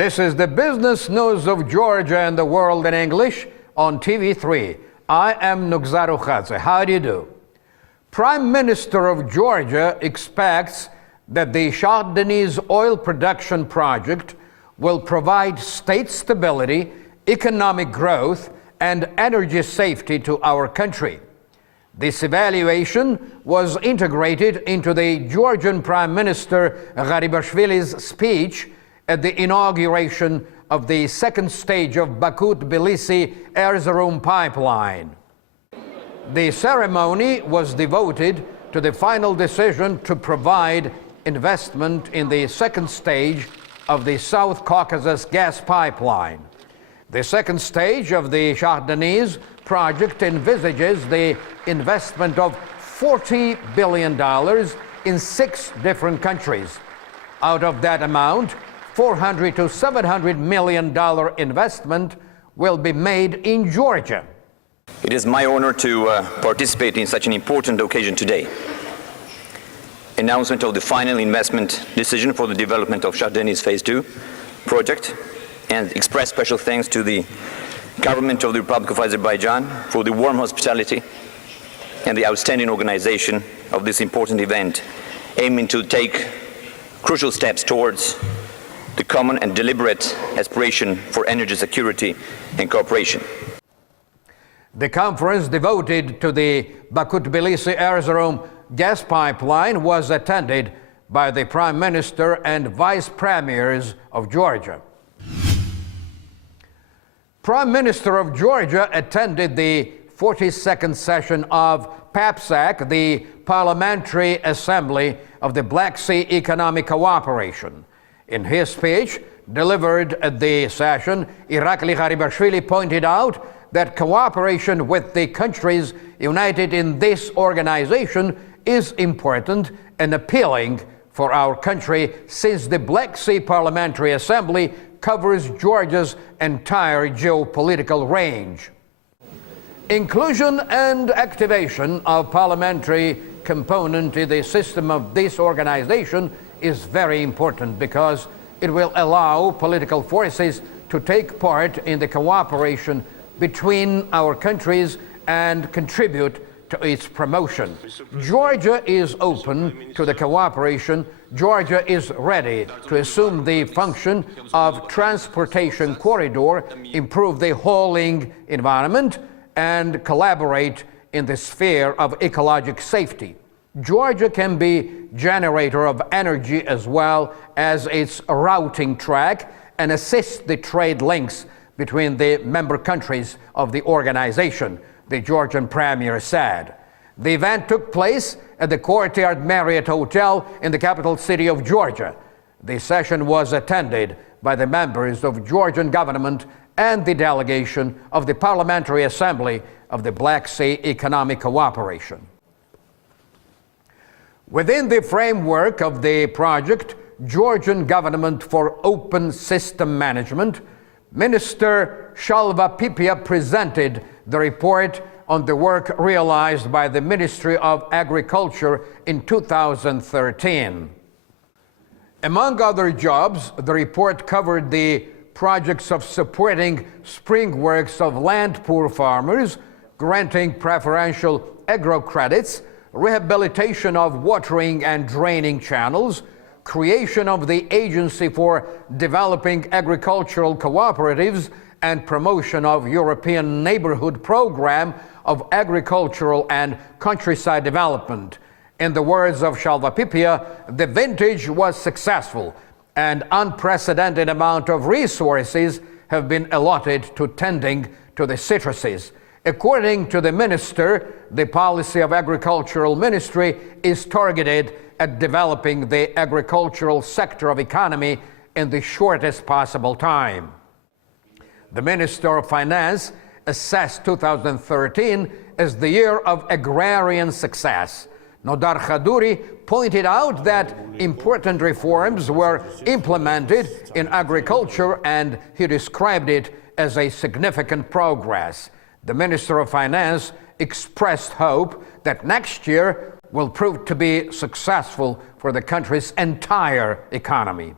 This is the business news of Georgia and the world in English on TV3. I am Nugzar Ukhadze. How do you do? Prime Minister of Georgia expects that the Shah Deniz oil production project will provide state stability, economic growth, and energy safety to our country. This evaluation was integrated into the Georgian Prime Minister Garibashvili's speech at the inauguration of the second stage of Baku-Tbilisi-Erzurum pipeline. The ceremony was devoted to the final decision to provide investment in the second stage of the South Caucasus gas pipeline. The second stage of the Shah Deniz project envisages the investment of $40 billion in 6 different countries. Out of that amount, $400 to $700 million investment will be made in Georgia. It is my honor to participate in such an important occasion today. Announcement of the final investment decision for the development of Shah Deniz Phase 2 project, and express special thanks to the government of the Republic of Azerbaijan for the warm hospitality and the outstanding organization of this important event, aiming to take crucial steps towards the common and deliberate aspiration for energy security and cooperation. The conference devoted to the Baku-Tbilisi-Erzurum gas pipeline was attended by the Prime Minister and Vice Premiers of Georgia. Prime Minister of Georgia attended the 42nd session of PAPSAC, the Parliamentary Assembly of the Black Sea Economic Cooperation. In his speech delivered at the session, Irakli Garibashvili pointed out that cooperation with the countries united in this organization is important and appealing for our country, since the Black Sea Parliamentary Assembly covers Georgia's entire geopolitical range. Inclusion and activation of parliamentary component in the system of this organization is very important, because it will allow political forces to take part in the cooperation between our countries and contribute to its promotion. Georgia is open to the cooperation. Georgia is ready to assume the function of transportation corridor, improve the hauling environment, and collaborate in the sphere of ecological safety. Georgia can be generator of energy as well as its routing track, and assist the trade links between the member countries of the organization, the Georgian Premier said. The event took place at the Courtyard Marriott Hotel in the capital city of Georgia. The session was attended by the members of Georgian government and the delegation of the Parliamentary Assembly of the Black Sea Economic Cooperation. Within the framework of the project, Georgian Government for Open System Management, Minister Shalva Pipia presented the report on the work realized by the Ministry of Agriculture in 2013. Among other jobs, the report covered the projects of supporting spring works of land-poor farmers, granting preferential agro credits, rehabilitation of watering and draining channels, creation of the Agency for Developing Agricultural Cooperatives, and promotion of European Neighborhood Program of Agricultural and Countryside Development. In the words of Shalva Pipia, the vintage was successful, and unprecedented amount of resources have been allotted to tending to the citruses. According to the minister, the policy of Agricultural Ministry is targeted at developing the agricultural sector of economy in the shortest possible time. The Minister of Finance assessed 2013 as the year of agrarian success. Nodar Khadouri pointed out that important reforms were implemented in agriculture, and he described it as a significant progress. The Minister of Finance expressed hope that next year will prove to be successful for the country's entire economy.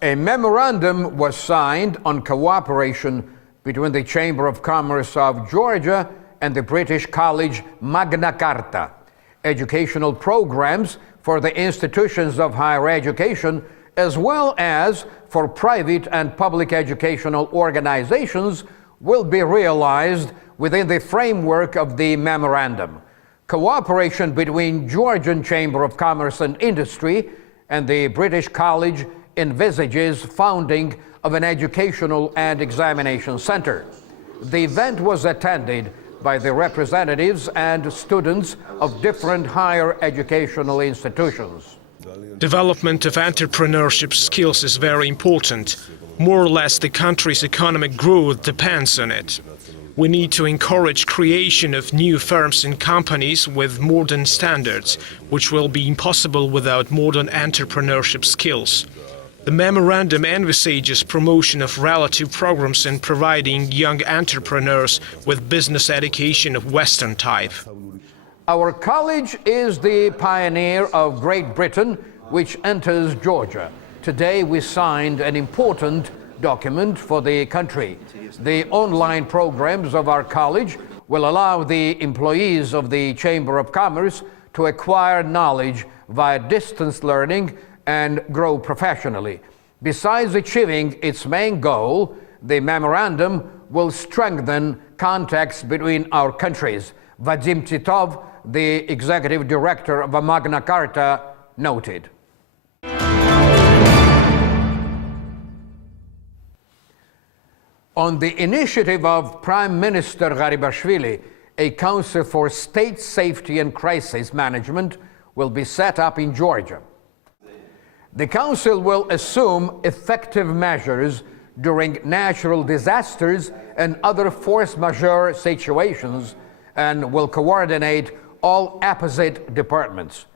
A memorandum was signed on cooperation between the Chamber of Commerce of Georgia and the British College Magna Carta. Educational programs for the institutions of higher education, as well as for private and public educational organizations, will be realized within the framework of the memorandum. Cooperation between Georgian Chamber of Commerce and Industry and the British College envisages founding of an educational and examination center. The event was attended by the representatives and students of different higher educational institutions. Development of entrepreneurship skills is very important. More or less the country's economic growth depends on it. We need to encourage creation of new firms and companies with modern standards, which will be impossible without modern entrepreneurship skills. The memorandum envisages promotion of relative programs in providing young entrepreneurs with business education of Western type. Our college is the pioneer of Great Britain, which enters Georgia. Today we signed an important document for the country. The online programs of our college will allow the employees of the Chamber of Commerce to acquire knowledge via distance learning and grow professionally. Besides achieving its main goal, the memorandum will strengthen contacts between our countries. Vadim Titov, the executive director of Magna Carta, noted. On the initiative of Prime Minister Garibashvili, a Council for State Safety and Crisis Management will be set up in Georgia. The Council will assume effective measures during natural disasters and other force majeure situations and will coordinate all opposite departments.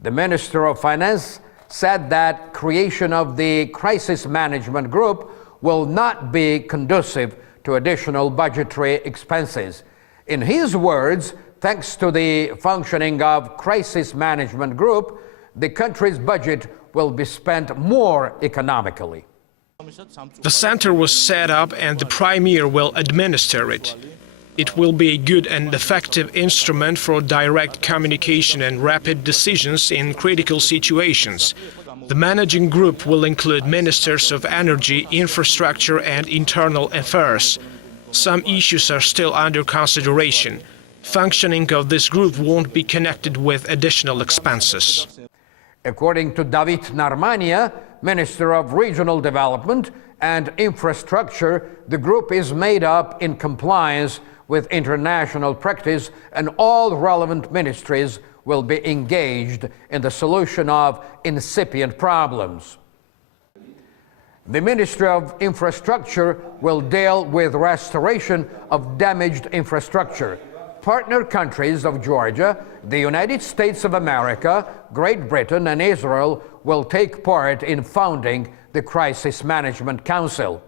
The Minister of Finance said that creation of the Crisis Management Group will not be conducive to additional budgetary expenses. In his words, thanks to the functioning of Crisis Management Group, the country's budget will be spent more economically. The center was set up and the Premier will administer it. It will be a good and effective instrument for direct communication and rapid decisions in critical situations. The managing group will include ministers of energy, infrastructure and internal affairs. Some issues are still under consideration. Functioning of this group won't be connected with additional expenses. According to David Narmania, Minister of Regional Development and Infrastructure, the group is made up in compliance with international practice, and all relevant ministries will be engaged in the solution of incipient problems. The Ministry of Infrastructure will deal with restoration of damaged infrastructure. Partner countries of Georgia, the United States of America, Great Britain, and Israel will take part in founding the Crisis Management Council.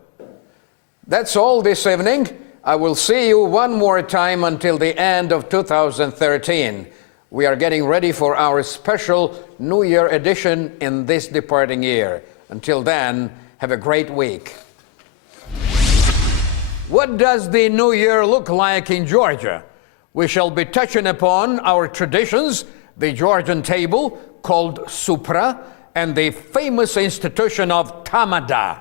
That's all this evening. I will see you one more time until the end of 2013. We are getting ready for our special New Year edition in this departing year. Until then, have a great week. What does the New Year look like in Georgia? We shall be touching upon our traditions, the Georgian table called Supra, and the famous institution of Tamada,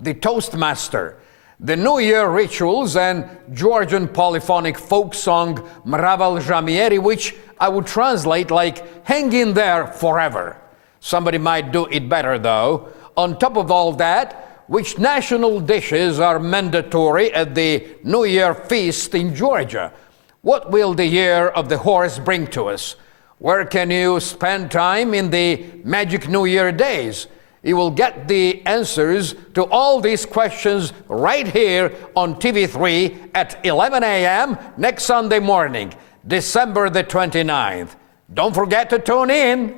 the Toastmaster, the New Year rituals, and Georgian polyphonic folk song Mraval Jamieri, which I would translate like hang in there forever. Somebody might do it better though. On top of all that, which national dishes are mandatory at the New Year feast in Georgia? What will the year of the horse bring to us? Where can you spend time in the magic New Year days? You will get the answers to all these questions right here on TV3 at 11 a.m. next Sunday morning, December the 29th. Don't forget to tune in.